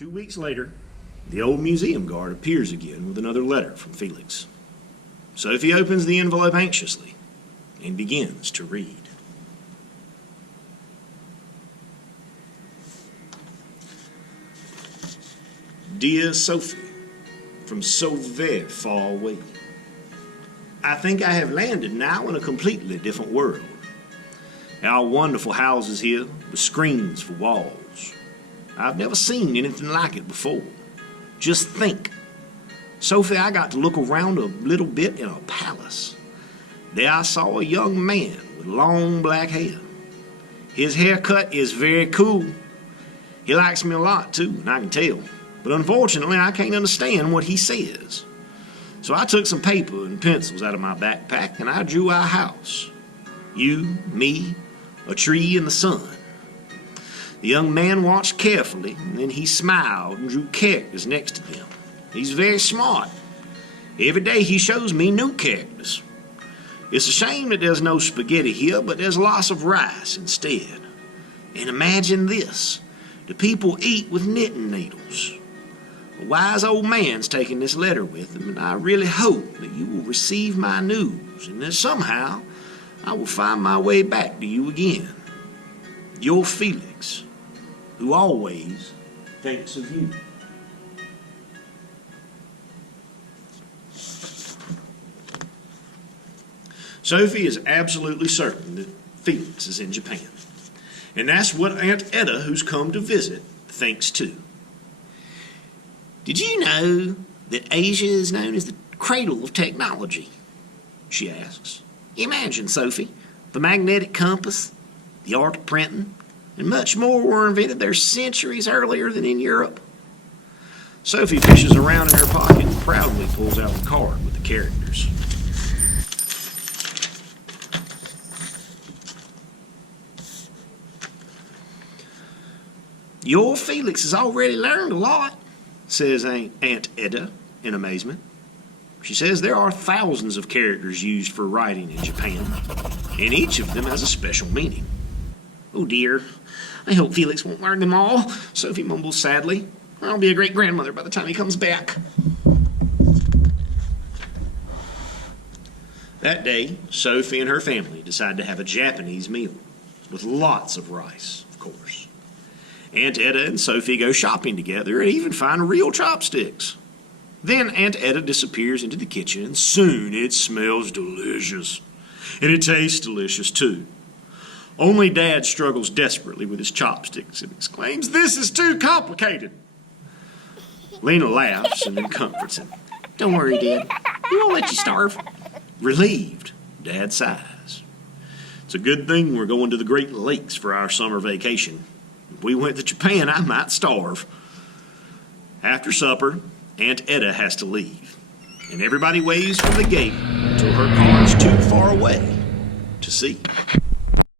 2 weeks later, the old museum guard appears again with another letter from Felix. Sophie opens the envelope anxiously and begins to read. Dear Sophie, from so very far away, I think I have landed now in a completely different world. Our wonderful houses here with screens for walls. I've never seen anything like it before. Just think. Sophie, I got to look around a little bit in a palace. There I saw a young man with long black hair. His haircut is very cool. He likes me a lot too, and I can tell. But unfortunately, I can't understand what he says. So I took some paper and pencils out of my backpack and I drew our house. You, me, a tree, and the sun. The young man watched carefully, and then he smiled and drew characters next to them. He's very smart. Every day he shows me new characters. It's a shame that there's no spaghetti here, but there's lots of rice instead. And imagine this, the people eat with knitting needles. A wise old man's taking this letter with him, and I really hope that you will receive my news, and that somehow I will find my way back to you again. Your Felix, who always thinks of you. Sophie is absolutely certain that Felix is in Japan. And that's what Aunt Etta, who's come to visit, thinks too. Did you know that Asia is known as the cradle of technology? She asks. Imagine, Sophie, the magnetic compass, the art of printing, and much more were invented there centuries earlier than in Europe. Sophie fishes around in her pocket and proudly pulls out the card with the characters. Your Felix has already learned a lot, says Aunt Etta in amazement. She says there are thousands of characters used for writing in Japan, and each of them has a special meaning. Oh dear, I hope Felix won't learn them all, Sophie mumbles sadly. I'll be a great-grandmother by the time he comes back. That day, Sophie and her family decide to have a Japanese meal, with lots of rice, of course. Aunt Etta and Sophie go shopping together and even find real chopsticks. Then Aunt Etta disappears into the kitchen, and soon it smells delicious. And it tastes delicious, too. Only Dad struggles desperately with his chopsticks and exclaims, "This is too complicated." Lena laughs and then comforts him. "Don't worry, Dad. We won't let you starve." Relieved, Dad sighs. It's a good thing we're going to the Great Lakes for our summer vacation. If we went to Japan, I might starve. After supper, Aunt Etta has to leave, and everybody waves from the gate until her car is too far away to see.